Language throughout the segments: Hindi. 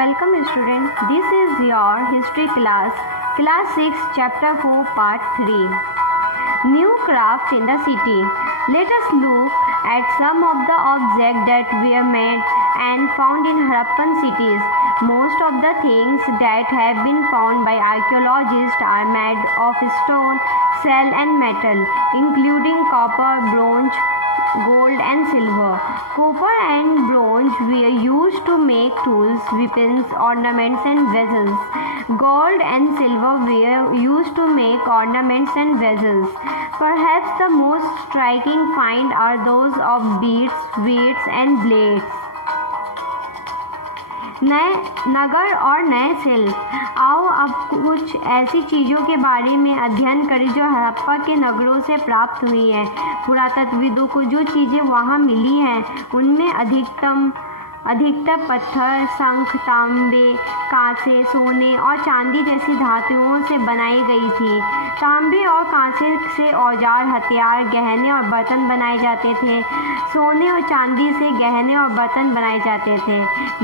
Welcome student. This is your history class 6 chapter 4 part 3. New craft in the city. Let us look at some of the objects that were made and found in Harappan cities. Most of the things that have been found by archaeologists are made of stone, shell and metal, including copper, bronze, gold and silver. Copper and bronze were used to make tools, weapons, ornaments and vessels. Gold and silver were used to make ornaments and vessels. Perhaps the most striking find are those of beads, weights and blades. नए नगर और नए शिल्प। आओ अब कुछ ऐसी चीज़ों के बारे में अध्ययन करें जो हड़प्पा के नगरों से प्राप्त हुई हैं। पुरातत्वविदों को जो चीज़ें वहाँ मिली हैं उनमें अधिकतर पत्थर, शंख, तांबे, कांसे, सोने और चांदी जैसी धातुओं से बनाई गई थी। तांबे और कांसे से औजार, हथियार, गहने और बर्तन बनाए जाते थे। सोने और चांदी से गहने और बर्तन बनाए जाते थे।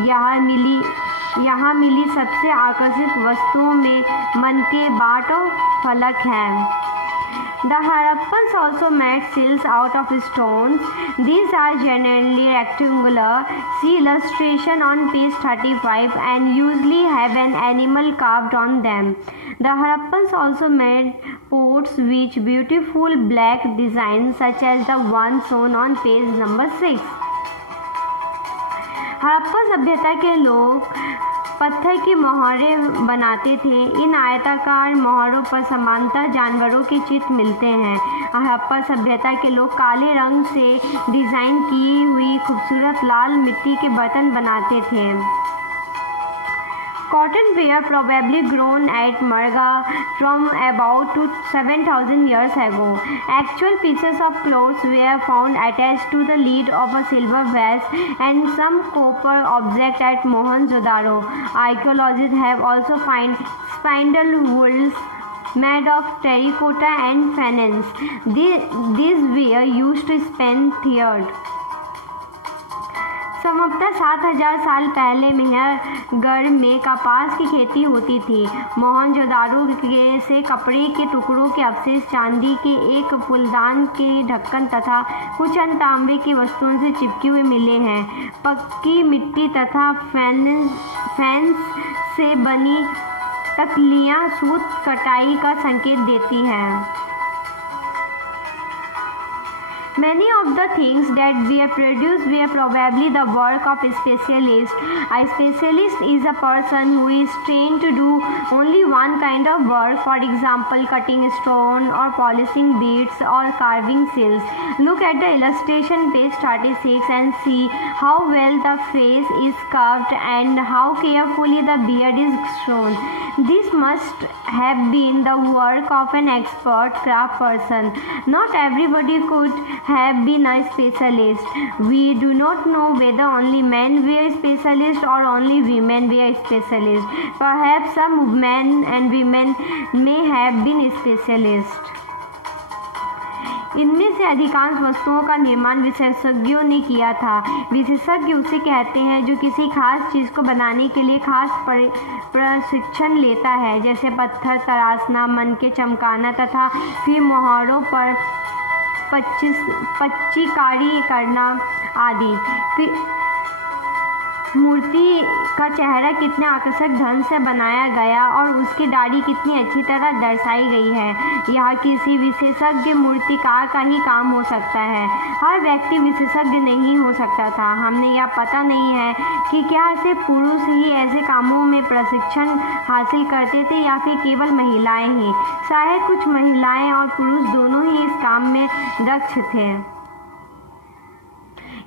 यहाँ मिली सबसे आकर्षक वस्तुओं में मनके, बाट और फलक हैं। The Harappans also made seals out of stones. These are generally rectangular. See illustration on page 35 and usually have an animal carved on them. The Harappans also made pots with beautiful black designs such as the one shown on page number 6. Harappa सभ्यता के लोग पत्थर की मोहरें बनाते थे। इन आयताकार मोहरों पर समानता जानवरों के चित्र मिलते हैं। हड़प्पा सभ्यता के लोग काले रंग से डिज़ाइन की हुई खूबसूरत लाल मिट्टी के बर्तन बनाते थे। Cotton were probably grown at Marga from about 7,000 years ago. Actual pieces of clothes were found attached to the lid of a silver vase and some copper object at Mohenjo-daro. Archaeologists have also found spindle wheels made of terracotta and faience. These were used to spin thread. संभवतः 7,000 साल पहले मेहरगढ़ में कपास की खेती होती थी। मोहनजोदारो से कपड़े के टुकड़ों के अवशेष, चांदी के एक फूलदान के ढक्कन तथा कुछ अन्य तांबे की वस्तुओं से चिपके हुए मिले हैं। पक्की मिट्टी तथा फैंस से बनी तकलियाँ सूत कटाई का संकेत देती हैं। Many of the things that were produced were probably the work of a specialist. A specialist is a person who is trained to do only one kind of work, for example, cutting stone or polishing beads or carving seals. Look at the illustration page 36 and see how well the face is carved and how carefully the beard is shown. This must have been the work of an expert craft person. Not everybody could have been a specialist. We do not know whether only men were specialists or only women were specialists. Perhaps some men and women may have been specialists. इनमें से अधिकांश वस्तुओं का निर्माण विशेषज्ञों ने किया था। विशेषज्ञ उसे कहते हैं जो किसी खास चीज़ को बनाने के लिए खास प्रशिक्षण लेता है, जैसे पत्थर तराशना, मनके चमकाना तथा फिर मोहरों पर पच्चीकारी करना आदि। मूर्ति का चेहरा कितने आकर्षक ढंग से बनाया गया और उसकी दाढ़ी कितनी अच्छी तरह दर्शाई गई है, यह किसी विशेषज्ञ मूर्तिकार का ही काम हो सकता है। हर व्यक्ति विशेषज्ञ नहीं हो सकता था। हमने यह पता नहीं है कि क्या सिर्फ पुरुष ही ऐसे कामों में प्रशिक्षण हासिल करते थे या फिर केवल महिलाएं ही। शायद कुछ महिलाएं और पुरुष दोनों ही इस काम में दक्ष थे।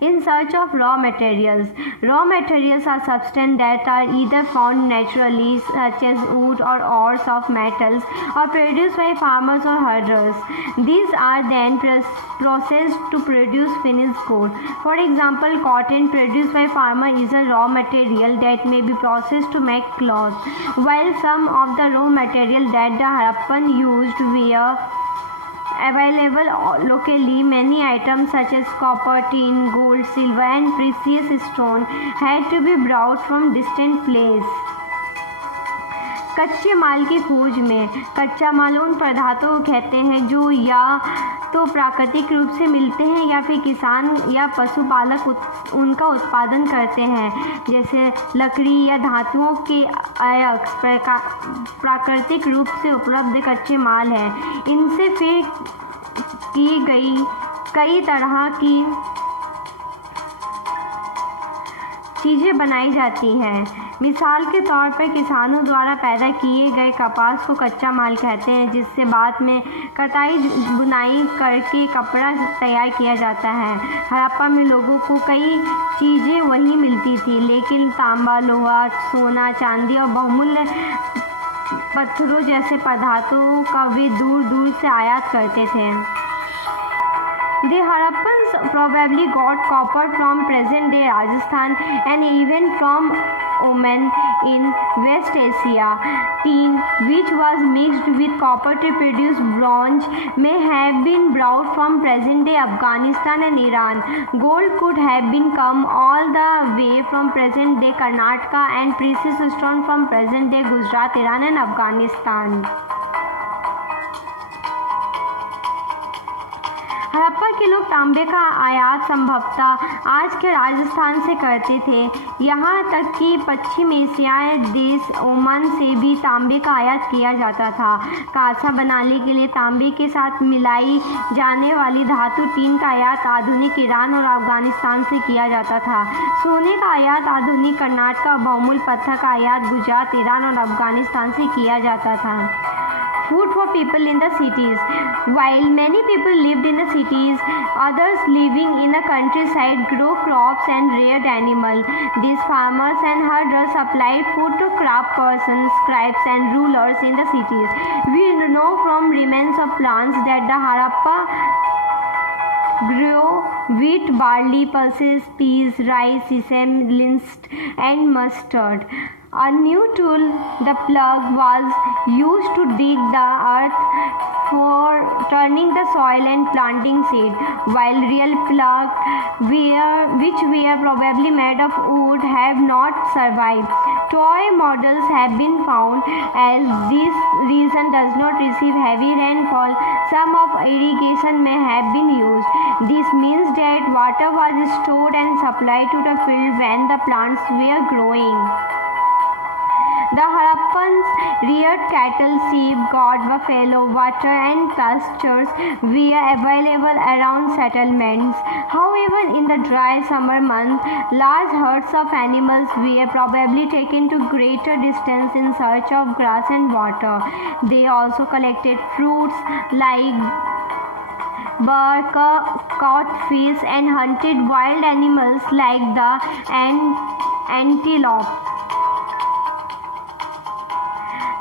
In search of raw materials. Raw materials are substances that are either found naturally, such as wood or ores of metals, or produced by farmers or herders. These are then processed to produce finished goods. For example, cotton produced by farmers is a raw material that may be processed to make cloth, while some of the raw material that the Harappan used were available locally. Many items such as copper, tin, gold, silver, and precious stone had to be brought from distant place. कच्चे माल की खोज में कच्चा माल उन पदार्थों को कहते हैं जो या तो प्राकृतिक रूप से मिलते हैं या फिर किसान या पशुपालक उनका उत्पादन करते हैं, जैसे लकड़ी या धातुओं के अयस्क प्राकृतिक रूप से उपलब्ध कच्चे माल हैं। इनसे फिर की गई कई तरह की चीज़ें बनाई जाती हैं। मिसाल के तौर पर किसानों द्वारा पैदा किए गए कपास को कच्चा माल कहते हैं, जिससे बाद में कताई बुनाई करके कपड़ा तैयार किया जाता है। हड़प्पा में लोगों को कई चीज़ें वहीं मिलती थी, लेकिन तांबा, लोहा, सोना, चांदी और बहुमूल्य पत्थरों जैसे पदार्थों का वे दूर दूर से आयात करते थे। The Harappans probably got copper from present-day Rajasthan and even from Oman in West Asia. Tin, which was mixed with copper to produce bronze, may have been brought from present-day Afghanistan and Iran. Gold could have been come all the way from present-day Karnataka and precious stone from present-day Gujarat, Iran and Afghanistan. Harappa के लोग तांबे का आयात संभवतः आज के राजस्थान से करते थे। यहाँ तक कि पश्चिम एशियाई देश ओमान से भी तांबे का आयात किया जाता था। कांसा बनाने के लिए तांबे के साथ मिलाई जाने वाली धातु टीन का आयात आधुनिक ईरान और अफगानिस्तान से किया जाता था। सोने का आयात आधुनिक कर्नाटक और बहुमूल्य पत्थर का आयात गुजरात, ईरान और अफगानिस्तान से किया जाता था। Food for people in the cities. While many people lived in the cities, others living in the countryside grew crops and reared animals. These farmers and herders supplied food to craft persons, scribes and rulers in the cities. We know from remains of plants that the Harappa grew wheat, barley, pulses, peas, rice, sesame, lentils and mustard. A new tool, the plug, was used to dig the earth for turning the soil and planting seed, while real plugs, which were probably made of wood, have not survived. Toy models have been found. As this region does not receive heavy rainfall, some of irrigation may have been used. This means that water was stored and supplied to the field when the plants were growing. The Harappans reared cattle, sheep, goat, buffalo, water and pastures were available around settlements. However, in the dry summer months, large herds of animals were probably taken to greater distance in search of grass and water. They also collected fruits like bird, caught fish and hunted wild animals like the antelope.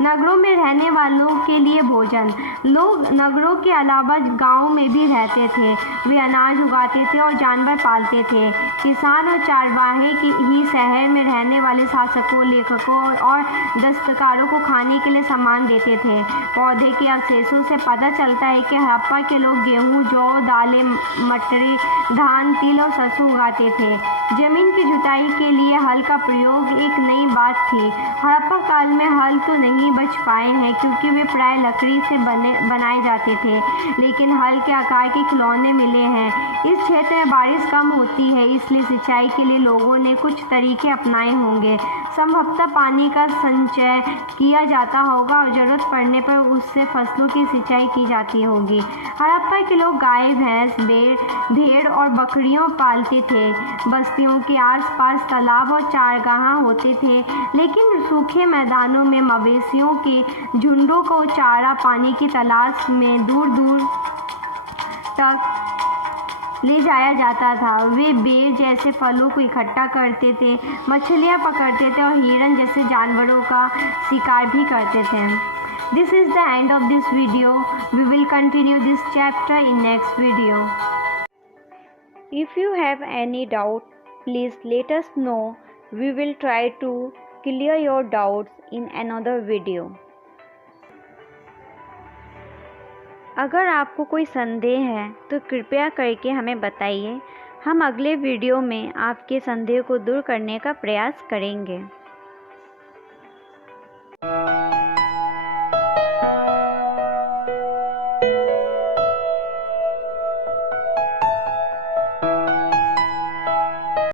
नगरों में रहने वालों के लिए भोजन। लोग नगरों के अलावा गांवों में भी रहते थे। वे अनाज उगाते थे और जानवर पालते थे। किसान और चारवाहे ही शहर में रहने वाले शासकों, लेखकों और दस्तकारों को खाने के लिए सामान देते थे। पौधे के अवशेषों से पता चलता है कि हड़प्पा के लोग गेहूं, जौ, दालें, मटरी, धान, तिल और सरसों उगाते थे। जमीन की जुताई के लिए हल का प्रयोग एक नई बात थी। हड़प्पा काल में हल तो नहीं बच पाए हैं क्योंकि वे प्राय लकड़ी से बनाए जाते थे, लेकिन हल के आकार के खिलौने मिले हैं। इस क्षेत्र में बारिश कम होती है, इसलिए सिंचाई के लिए लोगों ने कुछ तरीके अपनाए होंगे। संभवतः पानी का संचय किया जाता होगा और ज़रूरत पड़ने पर उससे फसलों की सिंचाई की जाती होगी। हड़प्पा के लोग गाय, भैंस, भेड़ और बकरियों पालते थे। बस्तियों के आसपास तालाब और चारगाह होते थे, लेकिन सूखे मैदानों में मवेशियों के झुंडों को चारा पानी की तलाश में दूर दूर तक ले जाया जाता था। वे बेर जैसे फलों को इकट्ठा करते थे, मछलियाँ पकड़ते थे और हिरन जैसे जानवरों का शिकार भी करते थे। This is the end of this video. We will continue this chapter in next video. If you have any doubt, please let us know. We will try to clear your doubts in another video. अगर आपको कोई संदेह है तो कृपया करके हमें बताइए। हम अगले वीडियो में आपके संदेह को दूर करने का प्रयास करेंगे।